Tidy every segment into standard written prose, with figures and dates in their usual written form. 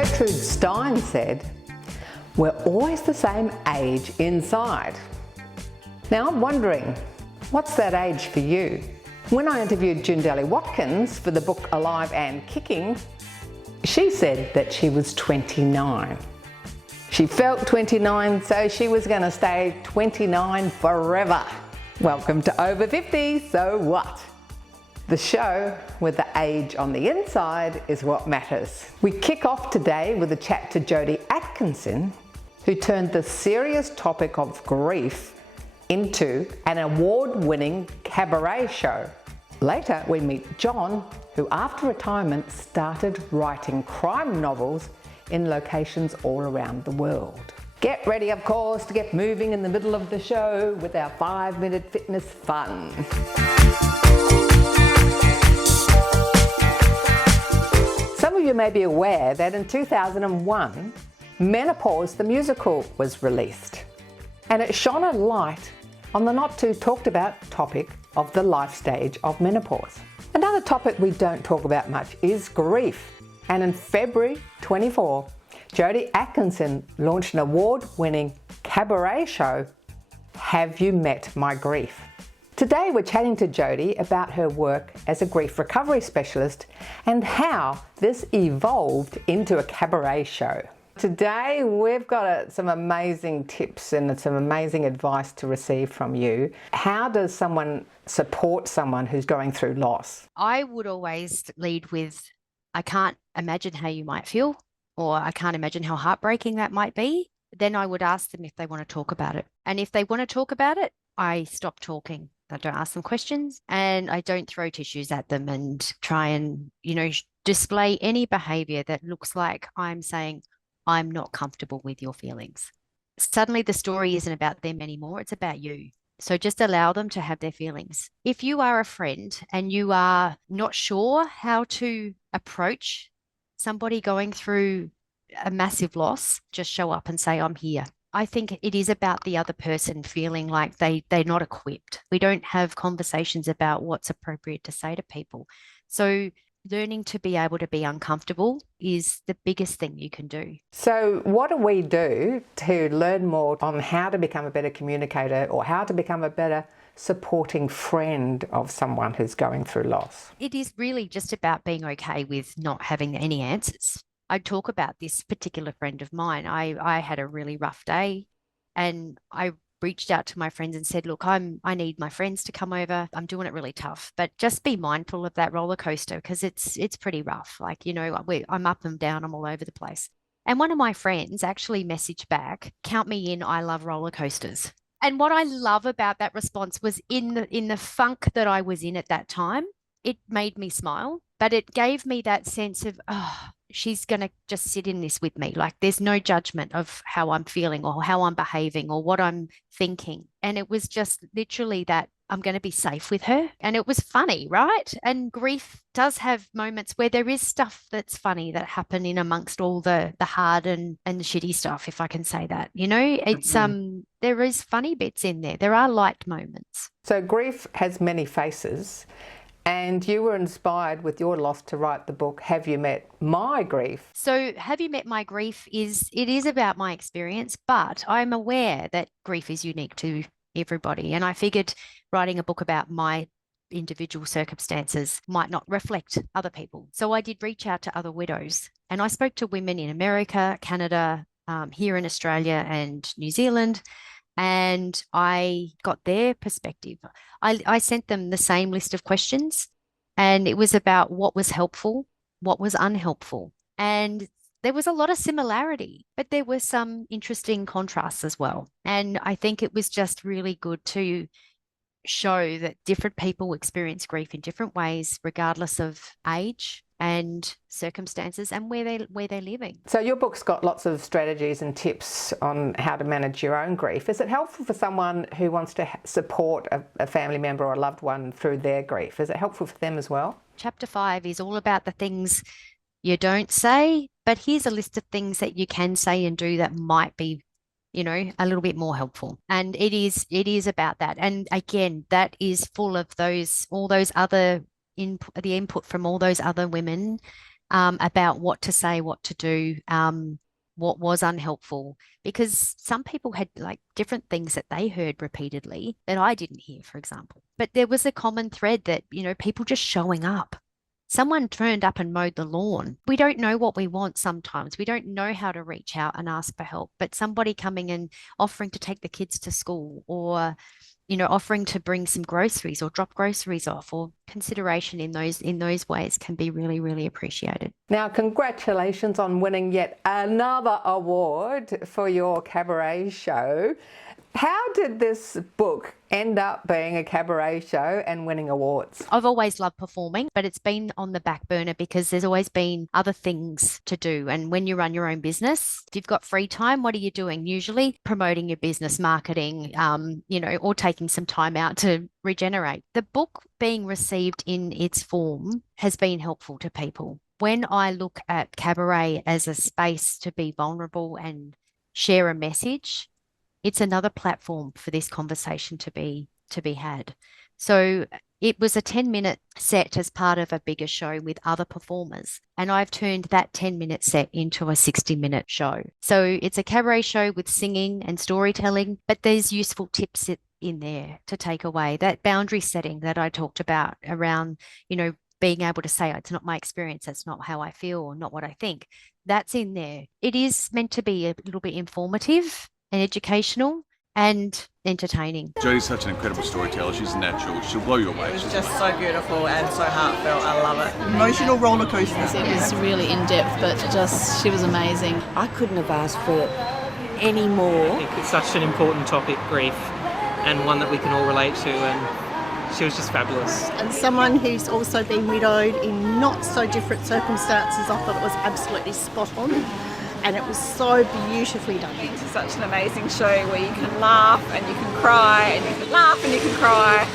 Gertrude Stein said, "We're always the same age inside." Now I'm wondering, what's that age for you? When I interviewed Jodie Watkins for the book Alive and Kicking, she said that she was 29. She felt 29, so she was going to stay 29 forever. Welcome to Over 50, so what? The show with the age on the inside is what matters. We kick off today with a chat to Jodie Atkinson, who turned the serious topic of grief into an award-winning cabaret show. Later, we meet John, who after retirement started writing crime novels in locations all around the world. Get ready, of course, to get moving in the middle of the show with our 5-minute fitness fun. Some of you may be aware that in 2001, Menopause the musical was released, and it shone a light on the not too talked about topic of the life stage of menopause. Another topic we don't talk about much is grief, and in February 24, Jodie Atkinson launched an award-winning cabaret show, Have You Met My Grief? Today we're chatting to Jodie about her work as a grief recovery specialist and how this evolved into a cabaret show. Today we've got some amazing tips and some amazing advice to receive from you. How does someone support someone who's going through loss? I would always lead with, I can't imagine how you might feel, or I can't imagine how heartbreaking that might be. Then I would ask them if they want to talk about it. And if they want to talk about it, I stop talking. I don't ask them questions, and I don't throw tissues at them and try and, display any behavior that looks like I'm saying, I'm not comfortable with your feelings. Suddenly the story isn't about them anymore. It's about you. So just allow them to have their feelings. If you are a friend and you are not sure how to approach somebody going through a massive loss, just show up and say, I'm here. I think it is about the other person feeling like they're not equipped. We don't have conversations about what's appropriate to say to people. So learning to be able to be uncomfortable is the biggest thing you can do. So what do we do to learn more on how to become a better communicator or how to become a better supporting friend of someone who's going through loss? It is really just about being okay with not having any answers. I talk about this particular friend of mine. I had a really rough day, and I reached out to my friends and said, look, I need my friends to come over. I'm doing it really tough, but just be mindful of that roller coaster because it's pretty rough. Like, I'm up and down, I'm all over the place. And one of my friends actually messaged back, count me in, I love roller coasters. And what I love about that response was in the funk that I was in at that time, it made me smile, but it gave me that sense of, she's going to just sit in this with me. Like there's no judgment of how I'm feeling or how I'm behaving or what I'm thinking. And it was just literally that I'm going to be safe with her. And it was funny, right? And grief does have moments where there is stuff that's funny that happen in amongst all the hard and the shitty stuff, if I can say that. It's there is funny bits in there. There are light moments. So grief has many faces. And you were inspired with your loss to write the book, Have You Met My Grief? So Have You Met My Grief is about my experience, but I'm aware that grief is unique to everybody. And I figured writing a book about my individual circumstances might not reflect other people. So I did reach out to other widows, and I spoke to women in America, Canada, here in Australia and New Zealand. And I got their perspective. I sent them the same list of questions, and it was about what was helpful, what was unhelpful. And there was a lot of similarity, but there were some interesting contrasts as well. And I think it was just really good to show that different people experience grief in different ways, regardless of age and circumstances and where they're living. So your book's got lots of strategies and tips on how to manage your own grief. Is it helpful for someone who wants to support a family member or a loved one through their grief? Is it helpful for them as well? Chapter 5 is all about the things you don't say, but here's a list of things that you can say and do that might be, a little bit more helpful. And it is about that. And again, that is full of all those other the input from all those other women about what to say, what to do, what was unhelpful, because some people had like different things that they heard repeatedly that I didn't hear, for example. But there was a common thread that, people just showing up. Someone turned up and mowed the lawn. We don't know what we want sometimes. We don't know how to reach out and ask for help, but somebody coming and offering to take the kids to school, or offering to bring some groceries or drop groceries off, or consideration in those ways can be really, really appreciated. Now, congratulations on winning yet another award for your cabaret show. How did this book end up being a cabaret show and winning awards? I've always loved performing, but it's been on the back burner because there's always been other things to do. And when you run your own business, if you've got free time, what are you doing? Usually promoting your business, marketing, or taking some time out to regenerate. The book being received in its form has been helpful to people. When I look at Cabaret as a space to be vulnerable and share a message, it's another platform for this conversation to be had. So it was a 10-minute set as part of a bigger show with other performers. And I've turned that 10-minute set into a 60-minute show. So it's a cabaret show with singing and storytelling, but there's useful tips in there to take away. That boundary setting that I talked about around, being able to say, it's not my experience, that's not how I feel, or not what I think. That's in there. It is meant to be a little bit informative and educational and entertaining. Jodie's such an incredible storyteller. She's natural. She'll blow you away. It was just so beautiful and so heartfelt. I love it. Emotional roller coaster. It was really in-depth, but she was amazing. I couldn't have asked for any more. I think it's such an important topic, grief, and one that we can all relate to, and she was just fabulous. And someone who's also been widowed in not so different circumstances, I thought it was absolutely spot on. And it was so beautifully done. It's such an amazing show where you can laugh and you can cry and you can laugh and you can cry,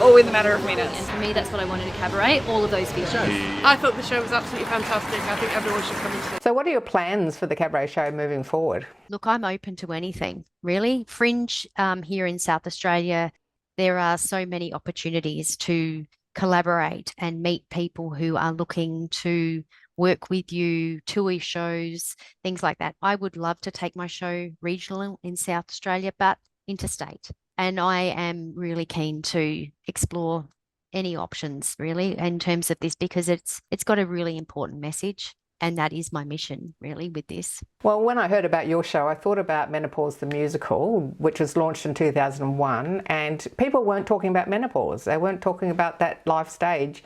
all in a matter of minutes. And for me, that's what I wanted at Cabaret, all of those features. I thought the show was absolutely fantastic. I think everyone should come and see it. So what are your plans for the cabaret show moving forward? Look, I'm open to anything, really. Fringe here in South Australia, there are so many opportunities to collaborate and meet people who are looking to work with you, tour shows, things like that. I would love to take my show regional in South Australia, but interstate. And I am really keen to explore any options, really, in terms of this, because it's got a really important message. And that is my mission, really, with this. Well, when I heard about your show, I thought about Menopause the musical, which was launched in 2001, and people weren't talking about menopause. They weren't talking about that life stage.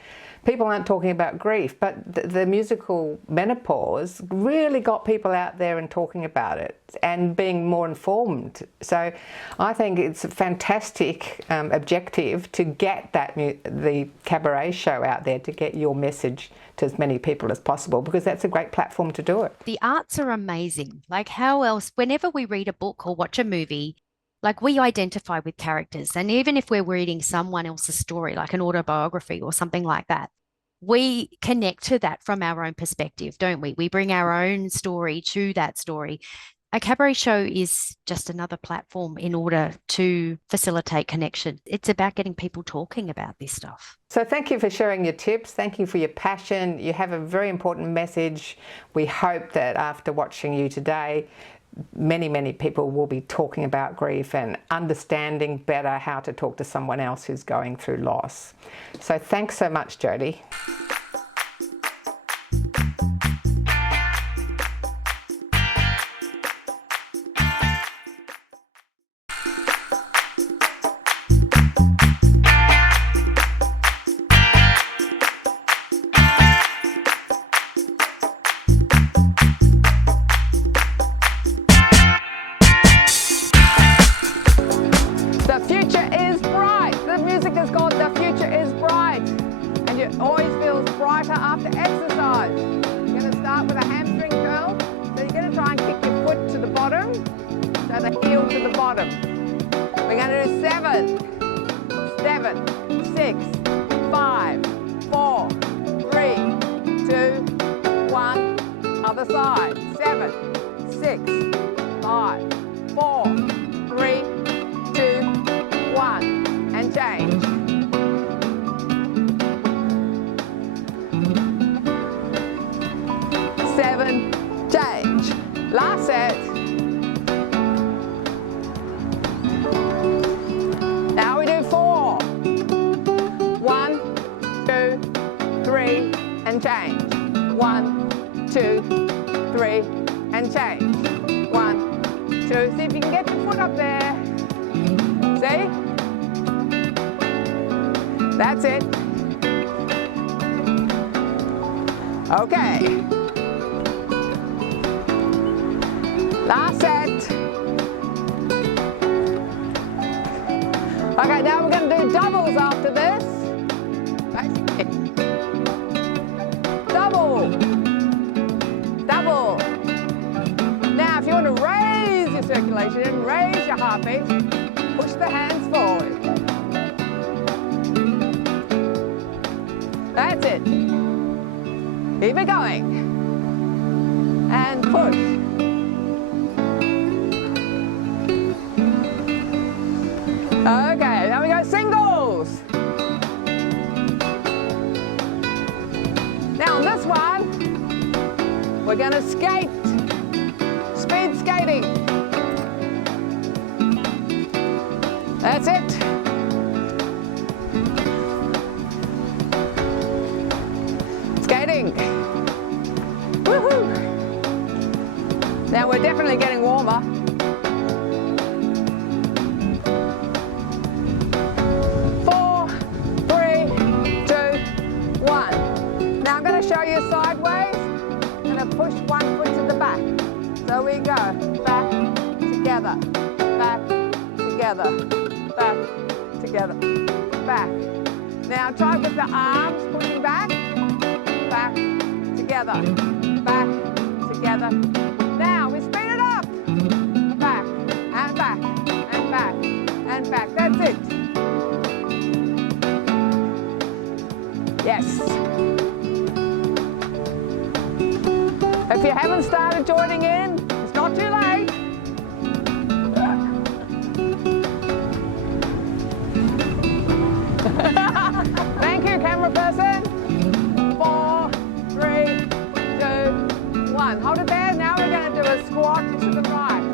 People aren't talking about grief, but the musical Menopause really got people out there and talking about it and being more informed. So I think it's a fantastic objective to get the cabaret show out there, to get your message to as many people as possible, because that's a great platform to do it. The arts are amazing. Like, how else, whenever we read a book or watch a movie, like, we identify with characters. And even if we're reading someone else's story, like an autobiography or something like that, we connect to that from our own perspective, don't we? We bring our own story to that story. A cabaret show is just another platform in order to facilitate connection. It's about getting people talking about this stuff. So thank you for sharing your tips. Thank you for your passion. You have a very important message. We hope that after watching you today, many, many people will be talking about grief and understanding better how to talk to someone else who's going through loss. So thanks so much, Jodie. The future is bright. The music is called The Future is Bright. And it always feels brighter after exercise. You're going to start with a hamstring curl. So you're going to try and kick your foot to the bottom, so the heel to the bottom. We're going to do 7, 6, 5, 4, 3, 2, 1. Other side. 7, 6, 5, 4, 3, 2, 1, and change. and change. 1, 2, 3, and change. 1, 2. See if you can get your foot up there. See? That's it. Okay. Last set. Okay, now we're going to do doubles after this. Double. Double. Now, if you want to raise your circulation and raise your heartbeat, push the hands forward. That's it. Keep it going. And push. Okay, now we go singles. Now on this one, we're going to skate. Speed skating. That's it. Skating. Woohoo! Now we're definitely getting warmer. 4, 3, 2, 1. Now I'm going to show you sideways. I'm going to push one foot to the back. So we go back, together, back, together, back, together, back. Now try with the arms pushing back, together, back, together. Now we speed it up. Back, and back, and back, and back. That's it. Yes. If you haven't started joining in, it's not too late. Thank you, camera person. 4, 3, 2, 1. Hold it there. Now we're going to do a squat to the right.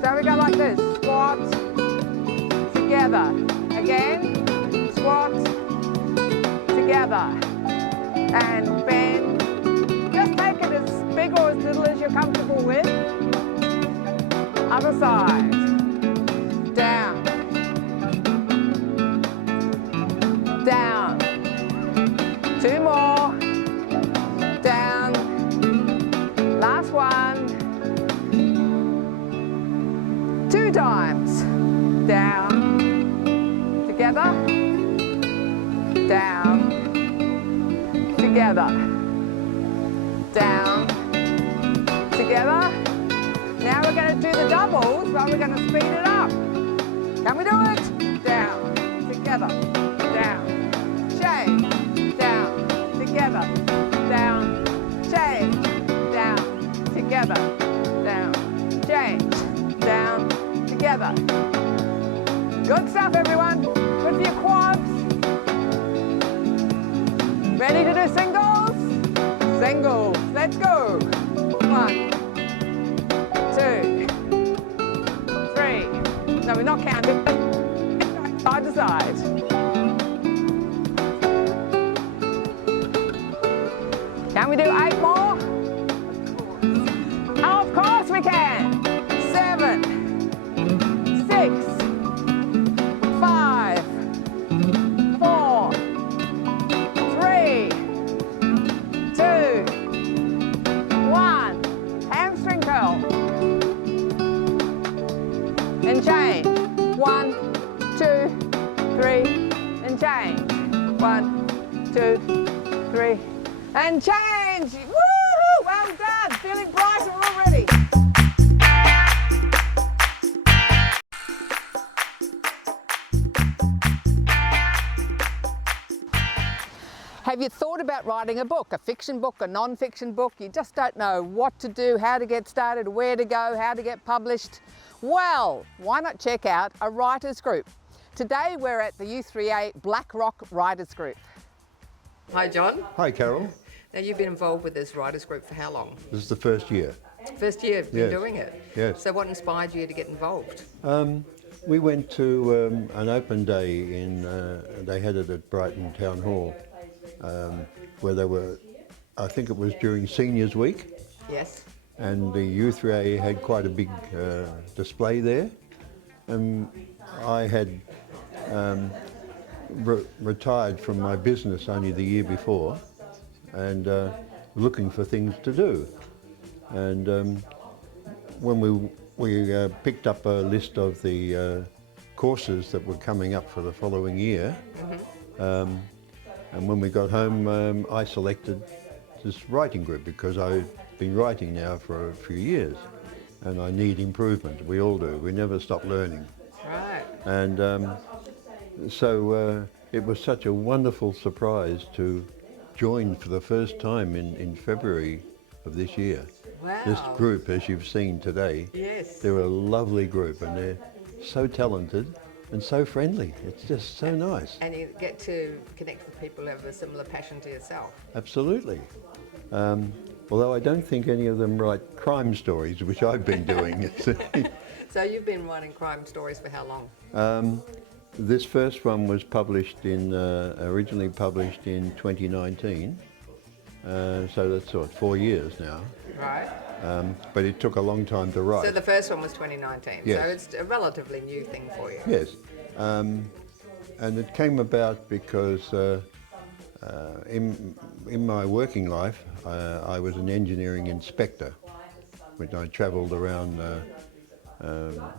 So we go like this. Squat, together. Again, squat, together. And bend. Just take it as big or as little as you're comfortable with. Other side. Down. Down. 2 more. Down. Last one. 2 times. Down. Together. Down. Together. Down. Together. Now we're going to do the doubles, but we're going to speed it up. Can we do it? Down. Together. Down. Change. Down. Together. Down. Change. Down. Together. Down. Change. Down. Together. Good stuff, everyone. Good for your quads. Ready to do singles? Singles. Let's go. 1, 2, 3. No, we're not counting. Side to side. Can we do 8 more? Oh, of course we can. 7, 6, 5, 4, 3, 2, 1. Hamstring curl. And change. 1, 2, 3, and change. 1, 2, 3, and change. Woohoo! Well done. Feeling brighter already. Have you thought about writing a book, a fiction book, a non-fiction book? You just don't know what to do, how to get started, where to go, how to get published. Well, why not check out a writers group? Today we're at the U3A Black Rock Writers Group. Hi John. Hi Carol. Now you've been involved with this writers group for how long? This is the first year. First year you've been Yes. doing it? Yes. So what inspired you to get involved? We went to an open day they had it at Brighton Town Hall, where they were, I think it was during Seniors Week, Yes. and the U3A had quite a big display there. And I had retired from my business only the year before, and looking for things to do. And when we picked up a list of the courses that were coming up for the following year, and when we got home, I selected this writing group because I've been writing now for a few years, and I need improvement. We all do. We never stop learning. Right. And so it was such a wonderful surprise to join for the first time in February of this year. Wow. This group, as you've seen today, Yes. they're a lovely group, and they're so talented and so friendly. It's just so nice. And you get to connect with people who have a similar passion to yourself. Absolutely. Although I don't think any of them write crime stories, which I've been doing. So you've been writing crime stories for how long? This first one was published originally published in 2019. So that's 4 years now. Right. But it took a long time to write. So the first one was 2019. Yes. So it's a relatively new thing for you. Yes. And it came about because in my working life, I was an engineering inspector, when I travelled around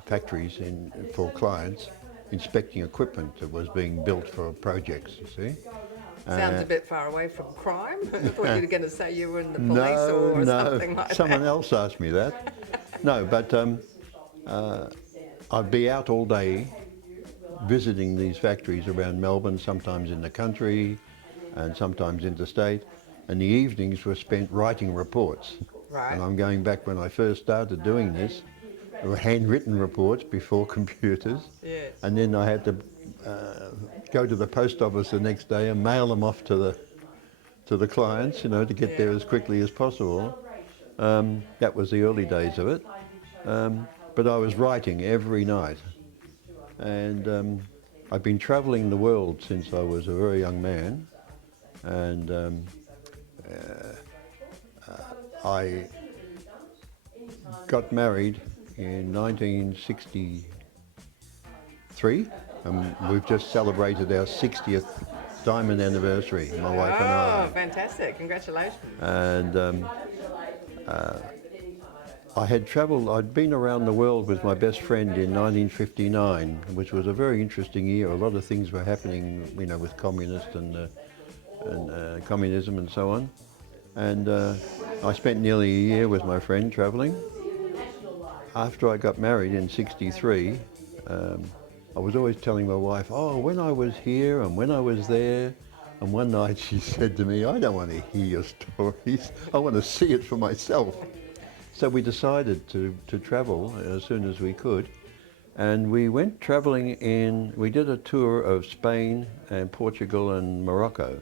factories for clients, inspecting equipment that was being built for projects, you see. Sounds a bit far away from crime. I thought you were going to say you were in the police or something like that. Someone else asked me that. No, but I'd be out all day visiting these factories around Melbourne, sometimes in the country and sometimes interstate, and the evenings were spent writing reports. Right. And I'm going back when I first started doing this. There were handwritten reports before computers. Yes. And then I had to go to the post office the next day and mail them off to the clients, to get there as quickly as possible. That was the early days of it. But I was writing every night. And I've been travelling the world since I was a very young man. And I got married in 1963, and we've just celebrated our 60th diamond anniversary, my wife and I. Oh, fantastic. Congratulations. And I had travelled, I'd been around the world with my best friend in 1959, which was a very interesting year. A lot of things were happening, with communists and communism and so on. And I spent nearly a year with my friend travelling. After I got married in '63, I was always telling my wife, oh, when I was here and when I was there. And one night she said to me, I don't want to hear your stories, I want to see it for myself. So we decided to travel as soon as we could. And we went travelling we did a tour of Spain and Portugal and Morocco.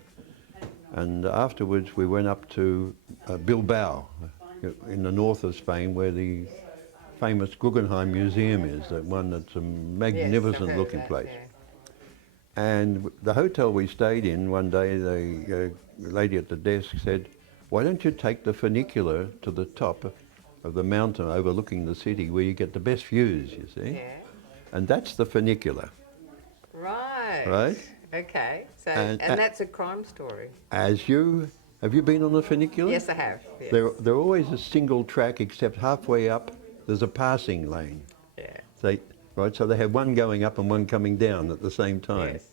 And afterwards we went up to Bilbao in the north of Spain, where the famous Guggenheim Museum is, that one that's a magnificent looking place. Yeah. And the hotel we stayed in one day, the lady at the desk said, why don't you take the funicular to the top of the mountain overlooking the city where you get the best views, you see? Yeah. And that's the funicular. Right. Right? Okay. So, and that's a crime story. Have you been on the funicular? Yes, I have. Yes. They're always a single track, except halfway up there's a passing lane. Yeah. So they have one going up and one coming down at the same time. Yes.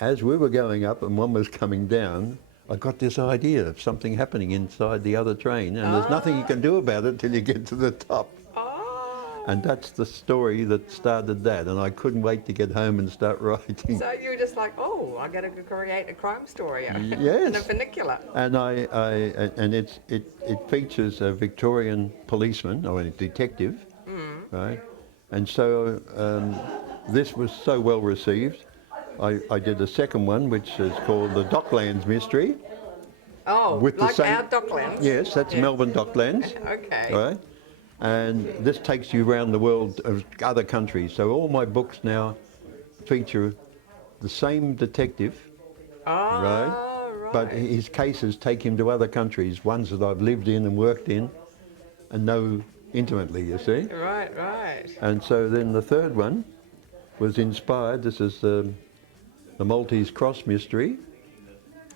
As we were going up and one was coming down, I got this idea of something happening inside the other train, and there's nothing you can do about it till you get to the top. And that's the story that started that, and I couldn't wait to get home and start writing. So you were just like, oh, I got to create a crime story yes. in a funicular. And it features a Victorian policeman or a detective, right? And so this was so well received. I did a second one, which is called the Docklands Mystery. Oh, with like the same, our Docklands? Yes, that's Melbourne Docklands. Okay. Right? And this takes you around the world of other countries. So all my books now feature the same detective, right? But his cases take him to other countries, ones that I've lived in and worked in and know intimately, you see. Right, right. And so then the third one was inspired. This is the Maltese Cross Mystery.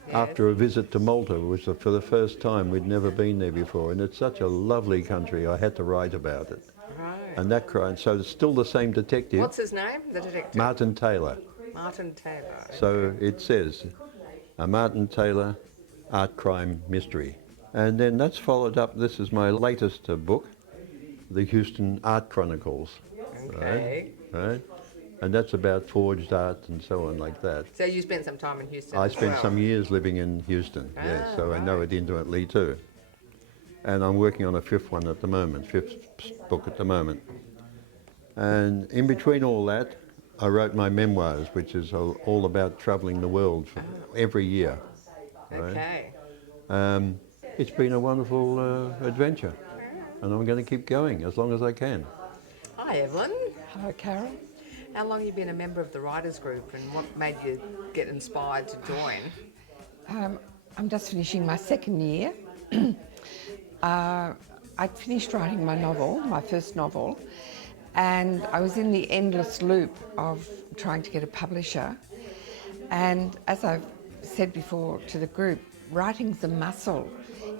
Yes. After a visit to Malta, which was for the first time, we'd never been there before, and it's such a lovely country, I had to write about it. Right. And that crime, so it's still the same detective. What's his name, the detective? Martin Taylor. Martin Taylor. So it says, a Martin Taylor art crime mystery. And then that's followed up, this is my latest book, The Houston Art Chronicles. Okay. Right? And that's about forged art and so on like that. So you spent some time in Houston I as spent well. some years living in Houston, yes, so I know it intimately too. And I'm working on a fifth one at the moment, fifth book at the moment. And in between all that, I wrote my memoirs, which is all about travelling the world for every year. Right? Okay. It's been a wonderful adventure, and I'm going to keep going as long as I can. Hi, Evelyn. Hello, Carol. How long have you been a member of the writers group, and what made you get inspired to join? I'm just finishing my second year. I'd finished writing my novel, my first novel, and I was in the endless loop of trying to get a publisher. And as I've said before to the group, writing's a muscle.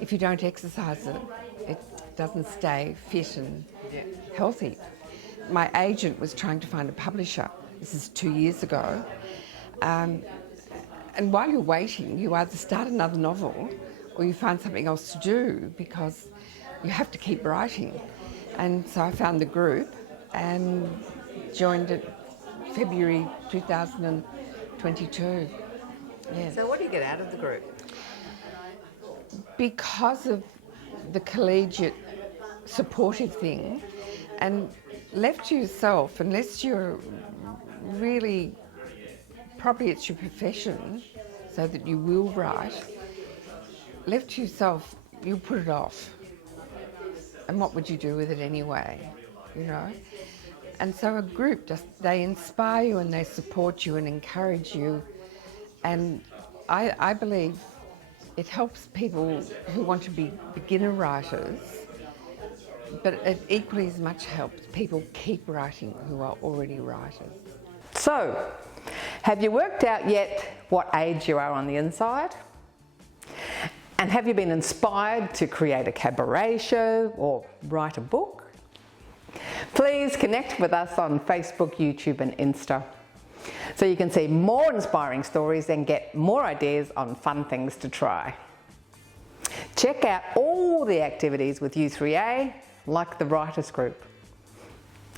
If you don't exercise it, it doesn't stay fit and healthy. My agent was trying to find a publisher. This is 2 years ago. And while you're waiting, you either start another novel or you find something else to do because you have to keep writing. And so I found the group and joined it February 2022. Yes. So what do you get out of the group? Because of the collegiate supportive thing, and left to yourself, unless you're really, probably it's your profession, so that you will write, left to yourself, you'll put it off. And what would you do with it anyway, you know? And so a group, they inspire you and they support you and encourage you. And I believe it helps people who want to be beginner writers, but it equally as much helps people keep writing who are already writers. So, have you worked out yet what age you are on the inside? And have you been inspired to create a cabaret show or write a book? Please connect with us on Facebook, YouTube and Insta, so you can see more inspiring stories and get more ideas on fun things to try. Check out all the activities with U3A, like the Writers Group.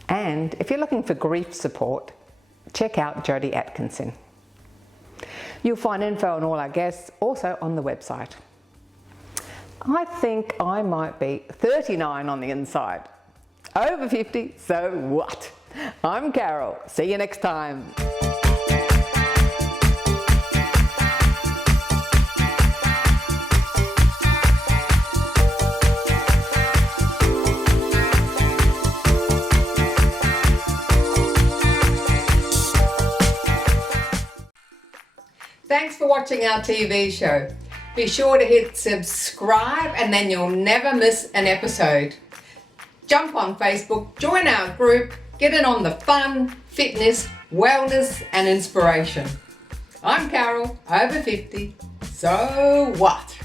And if you're looking for grief support, check out Jodie Atkinson. You'll find info on all our guests also on the website. I think I might be 39 on the inside. Over 50, so what? I'm Carol. See you next time. Thanks for watching our TV show. Be sure to hit subscribe and then you'll never miss an episode. Jump on Facebook, join our group, get in on the fun, fitness, wellness and inspiration. I'm Carol, over 50, so what?